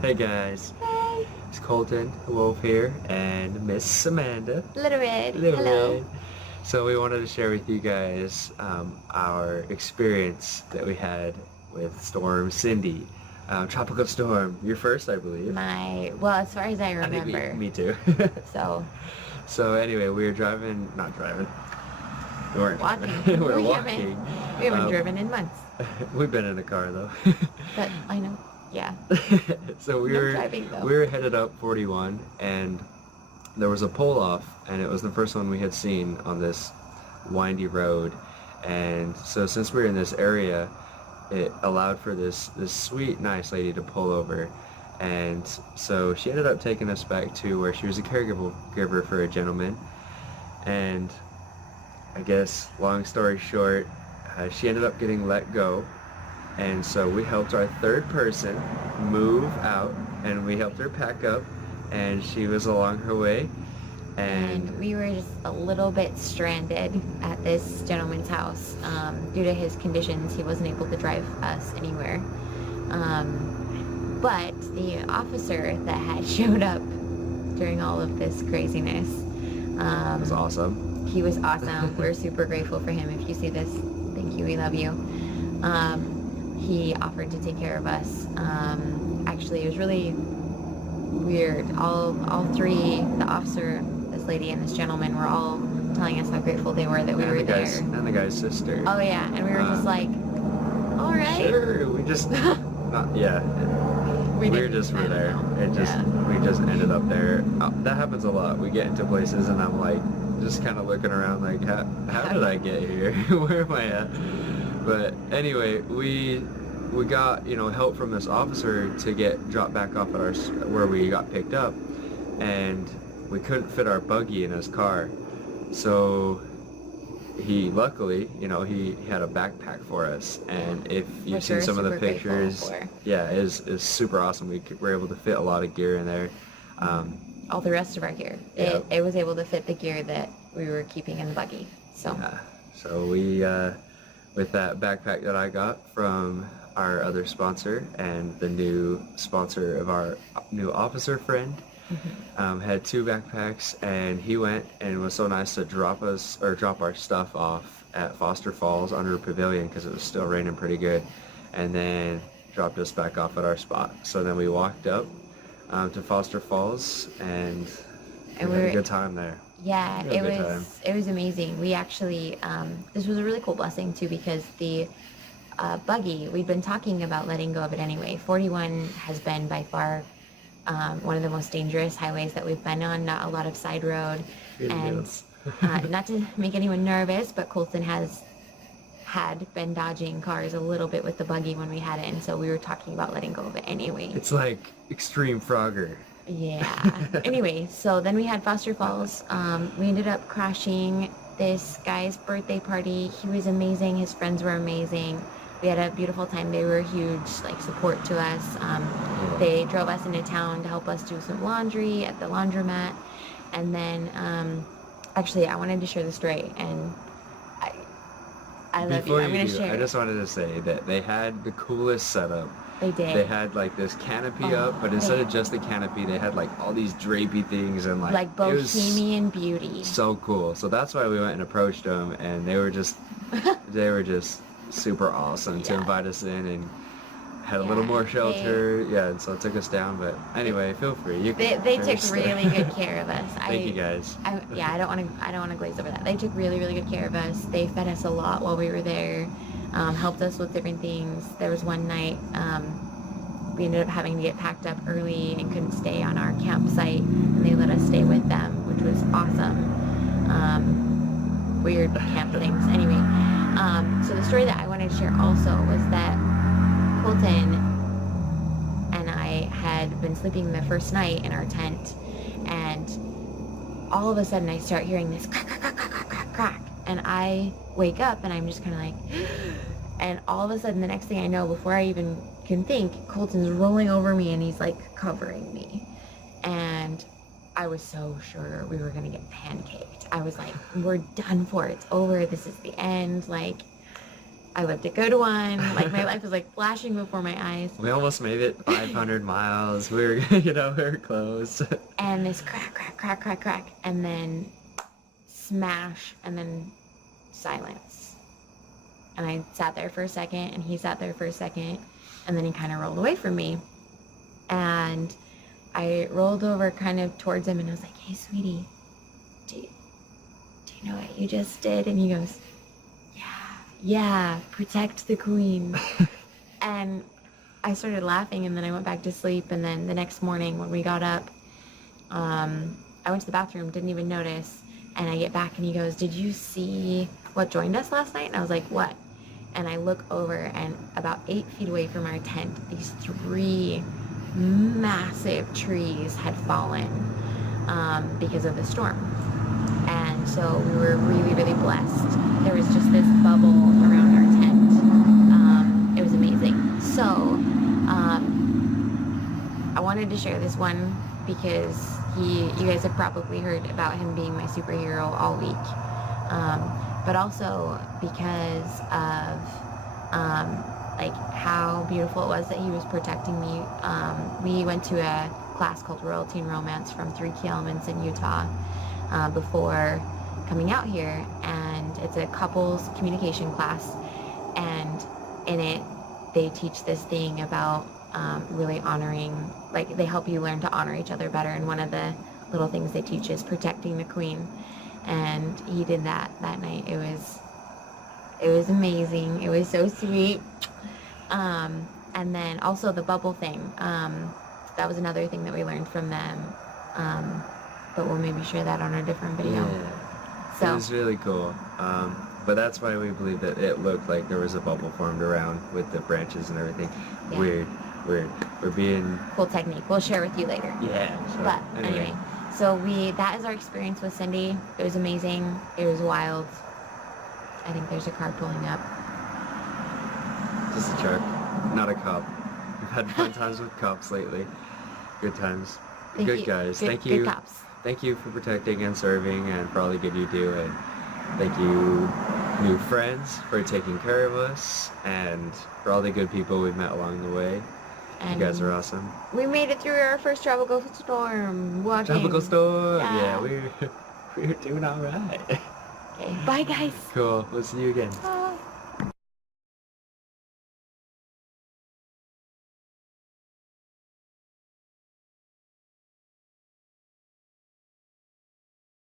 Hey guys, Hey. it's Colton, Wolf here, and Miss Amanda. Little Red. Little Hello. Red. So we wanted to share with you guys our experience that we had with Storm Cindy. Tropical storm, your first, I believe. Well, as far as I I think remember. me too. So, So anyway, we were driving, not driving. We weren't walking. driving. We were we walking. haven't driven in months. We've been in a car though. But I know. Yeah. So No driving though. we were headed up 41, and there was a pull off, and it was the first one we had seen on this windy road. And so since we were in this area, it allowed for this sweet nice lady to pull over, and so she ended up taking us back to where she was a caregiver for a gentleman. And I guess long story short, she ended up getting let go, and so we helped our third person move out, and we helped her pack up, and she was along her way. And we were just a little bit stranded at this gentleman's house. Due to his conditions, he wasn't able to drive us anywhere. But the officer that had showed up during all of this craziness was awesome. He was awesome. We're super grateful for him. If you see this, thank you. We love you. He offered to take care of us. Actually, it was really weird. All three, the officer, this lady, and this gentleman, were all telling us how grateful they were that we were there. And the guy's sister. Oh yeah, and we were just like, all right. Sure. We just not yeah. We just were there. We just ended up there. That happens a lot. We get into places and I'm like just kind of looking around like how did I get here? Where am I at? But anyway, we got help from this officer to get dropped back off at where we got picked up, and we couldn't fit our buggy in his car, so he luckily he had a backpack for us. And if you've seen some of the pictures, yeah, is super awesome. We were able to fit a lot of gear in there. All the rest of our gear, yeah. it was able to fit the gear that we were keeping in the buggy. So yeah. So we with that backpack that I got from our other sponsor and the new sponsor of our new officer friend, had two backpacks, and he went and was so nice to drop our stuff off at Foster Falls under a pavilion because it was still raining pretty good, and then dropped us back off at our spot. So then we walked up to Foster Falls, and we had a good time there. Yeah, it was amazing. We actually this was a really cool blessing too, because the buggy, we'd been talking about letting go of it anyway. 41 has been by far one of the most dangerous highways that we've been on. Not a lot of side road, and not to make anyone nervous, but Colton had been dodging cars a little bit with the buggy when we had it, and so we were talking about letting go of it anyway. It's like extreme Frogger. Yeah. Anyway, so then we had Foster Falls. We ended up crashing this guy's birthday party. He was amazing. His friends were amazing. We had a beautiful time. They were a huge support to us. They drove us into town to help us do some laundry at the laundromat. And then, actually, I wanted to share the story, and I love Before you. I'm going to share. I just wanted to say that they had the coolest setup. They did. They had like this canopy up, but instead of just the canopy, they had like all these drapey things, and like bohemian beauty. So cool. So that's why we went and approached them, and they were just super awesome to invite us in, and had a little more shelter. And so it took us down. But anyway, feel free. They took really good care of us. Thank you guys. I don't want to glaze over that. They took really, really good care of us. They fed us a lot while we were there. Helped us with different things. There was one night we ended up having to get packed up early and couldn't stay on our campsite, and they let us stay with them, which was awesome. Weird camp things. Anyway, so the story that I wanted to share also was that Colton and I had been sleeping the first night in our tent, and all of a sudden I start hearing this crack, crack, crack, crack, crack, crack, crack, and I wake up and I'm just kind of like, and all of a sudden the next thing I know, before I even can think, Colton's rolling over me and he's like covering me, and I was so sure we were gonna get pancaked. I was like, we're done for, it's over, this is the end. Like, I lived a good one. Like, my life was like flashing before my eyes. We almost made it 500 miles. We were, we were close. And this crack, crack, crack, crack, crack, and then smash, and then silence. And I sat there for a second, and he sat there for a second, and then he kind of rolled away from me. And I rolled over kind of towards him, and I was like, hey, sweetie, do you know what you just did? And he goes, yeah, protect the queen. And I started laughing, and then I went back to sleep. And then the next morning when we got up, I went to the bathroom, didn't even notice. And I get back, and he goes, did you see what joined us last night? And I was like, what? And I look over, and about 8 feet away from our tent, these 3 massive trees had fallen because of the storm. And so we were really, really blessed. There was just this bubble around our tent. It was amazing. So I wanted to share this one because you guys have probably heard about him being my superhero all week. But also because of like how beautiful it was that he was protecting me. We went to a class called Royalty and Romance from 3 Key Elements in Utah before coming out here, and it's a couples communication class, and in it they teach this thing about really honoring, like they help you learn to honor each other better, and one of the little things they teach is protecting the queen, and he did that night. It was amazing. It was so sweet. And then also the bubble thing, that was another thing that we learned from them, but we'll maybe share that on a different video. Yeah, so it was really cool. But that's why we believe that it looked like there was a bubble formed around with the branches and everything. Yeah. Weird. We're being... Cool technique. We'll share with you later. Yeah. So, but anyway, so that is our experience with Cindy. It was amazing. It was wild. I think there's a car pulling up. Just a truck, not a cop. We've had fun times with cops lately. Good times. Good guys. Thank you. Good cops. Thank you for protecting and serving and for all the good you do. And thank you, new friends, for taking care of us and for all the good people we've met along the way. And you guys are awesome. We made it through our first tropical storm. Tropical storm. Yeah. Yeah, we're doing all right. Okay. Bye, guys. Cool. We'll see you again. Bye.